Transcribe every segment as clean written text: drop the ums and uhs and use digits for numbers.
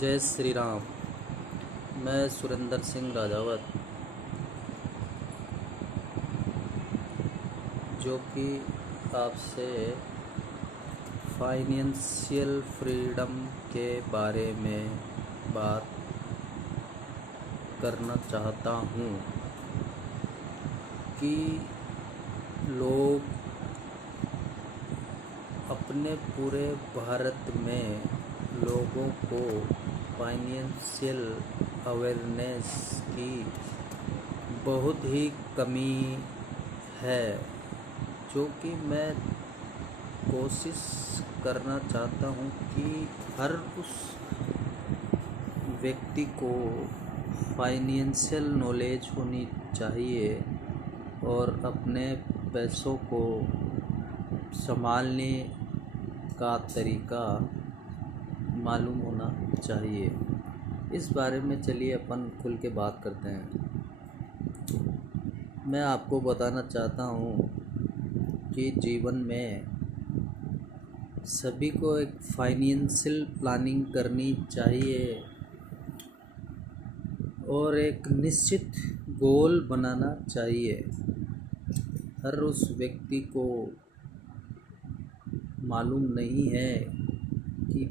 जय श्री राम। मैं सुरेंद्र सिंह राजावत, जो कि आपसे फाइनेंशियल फ्रीडम के बारे में बात करना चाहता हूँ कि लोग अपने पूरे भारत में लोगों को फाइनेंशियल अवेयरनेस की बहुत ही कमी है, जो कि मैं कोशिश करना चाहता हूँ कि हर उस व्यक्ति को फाइनेंशियल नॉलेज होनी चाहिए और अपने पैसों को संभालने का तरीका मालूम होना चाहिए। इस बारे में चलिए अपन खुल के बात करते हैं। मैं आपको बताना चाहता हूँ कि जीवन में सभी को एक फाइनेंशियल प्लानिंग करनी चाहिए और एक निश्चित गोल बनाना चाहिए। हर उस व्यक्ति को मालूम नहीं है कि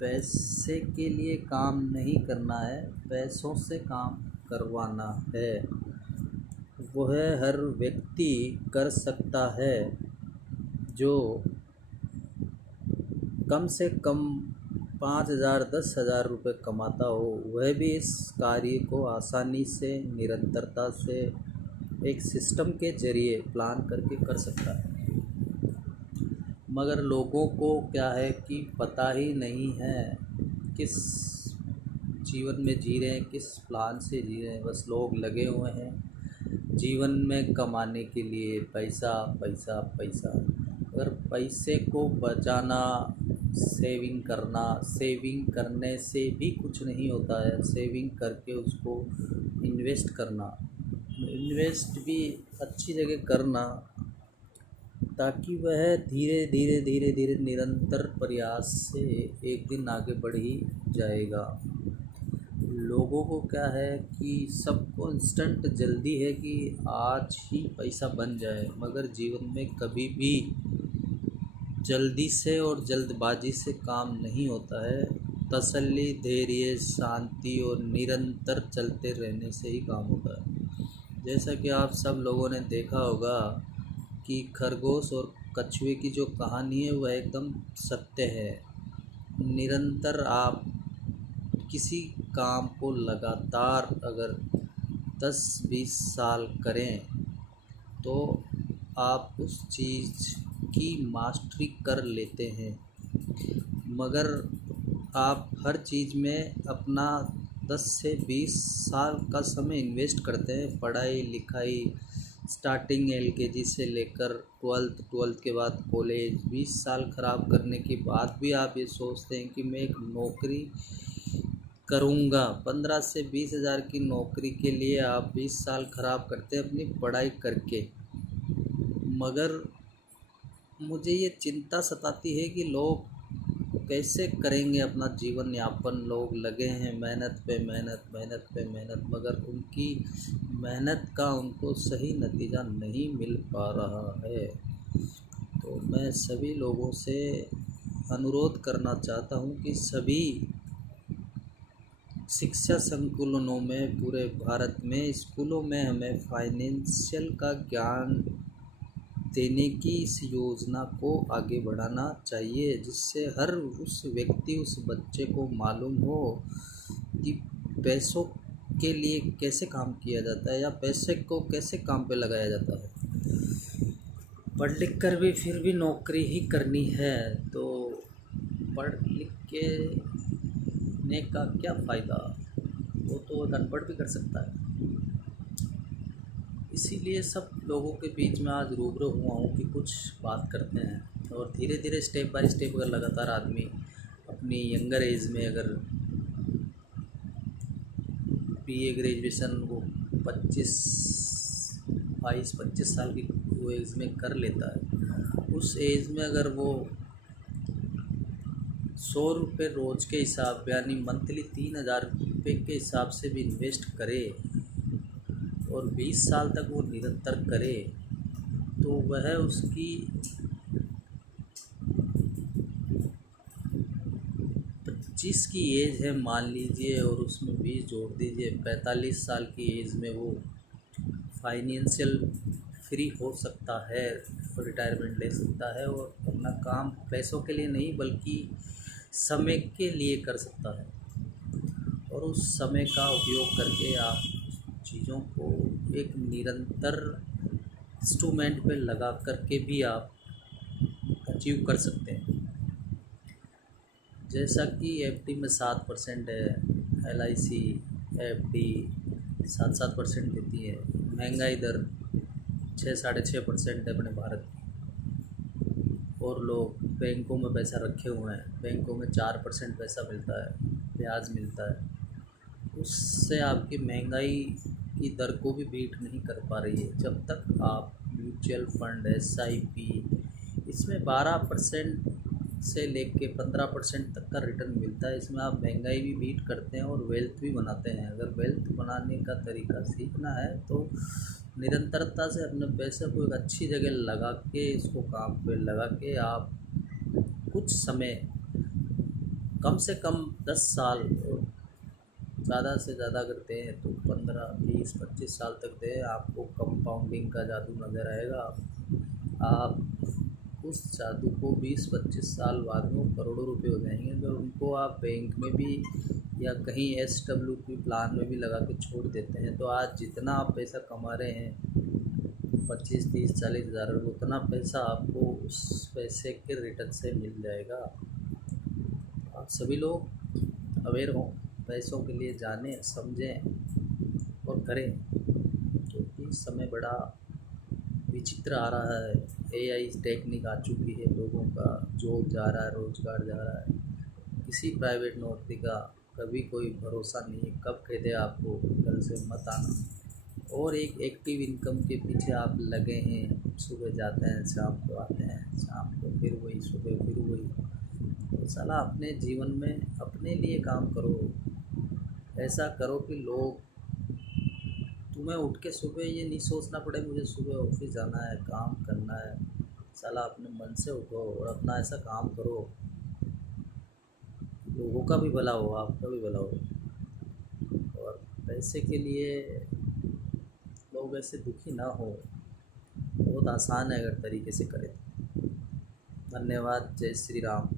पैसे के लिए काम नहीं करना है, पैसों से काम करवाना है। वह हर व्यक्ति कर सकता है जो कम से कम 5,000 10,000 रुपये कमाता हो। वह भी इस कार्य को आसानी से, निरंतरता से, एक सिस्टम के जरिए प्लान करके कर सकता है। मगर लोगों को क्या है कि पता ही नहीं है किस जीवन में जी रहे हैं, किस प्लान से जी रहे हैं। बस लोग लगे हुए हैं जीवन में कमाने के लिए, पैसा पैसा पैसा। अगर पैसे को बचाना, सेविंग करना, सेविंग करने से भी कुछ नहीं होता है। सेविंग करके उसको इन्वेस्ट करना, इन्वेस्ट भी अच्छी जगह करना, ताकि वह धीरे धीरे धीरे धीरे निरंतर प्रयास से एक दिन आगे बढ़ ही जाएगा। लोगों को क्या है कि सबको इंस्टेंट जल्दी है कि आज ही पैसा बन जाए, मगर जीवन में कभी भी जल्दी से और जल्दबाजी से काम नहीं होता है। तसल्ली, धैर्य, शांति और निरंतर चलते रहने से ही काम होता है। जैसा कि आप सब लोगों ने देखा होगा कि खरगोश और कछुए की जो कहानी है वह एकदम सत्य है। निरंतर आप किसी काम को लगातार अगर 10-20 साल करें तो आप उस चीज़ की मास्टरी कर लेते हैं। मगर आप हर चीज़ में अपना 10 से 20 साल का समय इन्वेस्ट करते हैं। पढ़ाई लिखाई, स्टार्टिंग LKG से लेकर 12th के बाद कॉलेज, 20 साल ख़राब करने के बाद भी आप ये सोचते हैं कि मैं एक नौकरी करूँगा। 15 से 20 हज़ार की नौकरी के लिए आप 20 साल ख़राब करते हैं अपनी पढ़ाई करके। मगर मुझे ये चिंता सताती है कि लोग कैसे करेंगे अपना जीवन यापन। लोग लगे हैं मेहनत पे मेहनत, मेहनत पे मेहनत, मगर उनकी मेहनत का उनको सही नतीजा नहीं मिल पा रहा है। तो मैं सभी लोगों से अनुरोध करना चाहता हूँ कि सभी शिक्षा संकुलों में, पूरे भारत में स्कूलों में हमें फाइनेंशियल का ज्ञान देने की इस योजना को आगे बढ़ाना चाहिए, जिससे हर उस व्यक्ति, उस बच्चे को मालूम हो कि पैसों के लिए कैसे काम किया जाता है या पैसे को कैसे काम पे लगाया जाता है। पढ़ लिख कर भी फिर भी नौकरी ही करनी है तो पढ़ लिख के ने का क्या फ़ायदा। वो तो अनपढ़ भी कर सकता है। इसीलिए सब लोगों के बीच में आज रूबरू हुआ हूँ कि कुछ बात करते हैं। और धीरे धीरे स्टेप बाय स्टेप अगर लगातार आदमी अपनी यंगर एज में अगर BA ग्रेजुएशन वो 22-25 साल की वो एज में कर लेता है, उस एज में अगर वो 100 रुपये रोज़ के हिसाब यानी मंथली 3,000 रुपये के हिसाब से भी इन्वेस्ट करे और 20 साल तक वो निरंतर करे, तो वह उसकी 25 की एज है मान लीजिए, और उसमें 20 जोड़ दीजिए, 45 साल की एज में वो फाइनेंशियल फ्री हो सकता है और रिटायरमेंट ले सकता है और अपना काम पैसों के लिए नहीं बल्कि समय के लिए कर सकता है। और उस समय का उपयोग करके आप चीज़ों को एक निरंतर इंस्ट्रूमेंट पे लगा करके भी आप अचीव कर सकते हैं। जैसा कि एफडी में 7% है, एलआईसी एफडी 7-7% देती है, महंगाई दर 6-6.5% है अपने भारत की, और लोग बैंकों में पैसा रखे हुए हैं, बैंकों में 4% पैसा मिलता है, ब्याज मिलता है, उससे आपकी महंगाई की दर को भी बीट नहीं कर पा रही है। जब तक आप म्यूचुअल फंड, एसआईपी, इसमें 12% से लेके 15% तक का रिटर्न मिलता है, इसमें आप महंगाई भी बीट करते हैं और वेल्थ भी बनाते हैं। अगर वेल्थ बनाने का तरीका सीखना है तो निरंतरता से अपने पैसे को एक अच्छी जगह लगा के, इसको काम पे लगा के आप कुछ समय, कम से कम 10 साल और ज़्यादा से ज़्यादा अगर दें तो 15, 20, 25 साल तक दें, आपको कंपाउंडिंग का जादू नज़र आएगा। आप उस जादू को 20-25 साल बाद में वो करोड़ों रुपए हो जाएंगे। अगर उनको आप बैंक में भी या कहीं SWP प्लान में भी लगा के छोड़ देते हैं तो आज जितना आप पैसा कमा रहे हैं 25, 30, 40 हज़ार, उतना पैसा आपको उस पैसे के रिटर्न से मिल जाएगा। आप सभी लोग अवेयर हों, पैसों के लिए जानें, समझें और करें, क्योंकि समय बड़ा विचित्र आ रहा है। एआई टेक्निक आ चुकी है, लोगों का जॉब जा रहा है, रोज़गार जा रहा है, किसी प्राइवेट नौकरी का कभी कोई भरोसा नहीं, कब कह दे आपको कल से मत आना। और एक एक्टिव इनकम के पीछे आप लगे हैं, सुबह जाते हैं, शाम को आते हैं, शाम को फिर वही, सुबह फिर वही। तो साला अपने जीवन में अपने लिए काम करो, ऐसा करो कि लोग तुम्हें उठ के सुबह ये नहीं सोचना पड़े मुझे सुबह ऑफिस जाना है, काम करना है। साला अपने मन से उठो और अपना ऐसा काम करो, लोगों का भी भला हो, आपका भी भला हो। और पैसे के लिए लोग ऐसे दुखी ना हो, बहुत आसान है अगर तरीके से करें। धन्यवाद। जय श्री राम।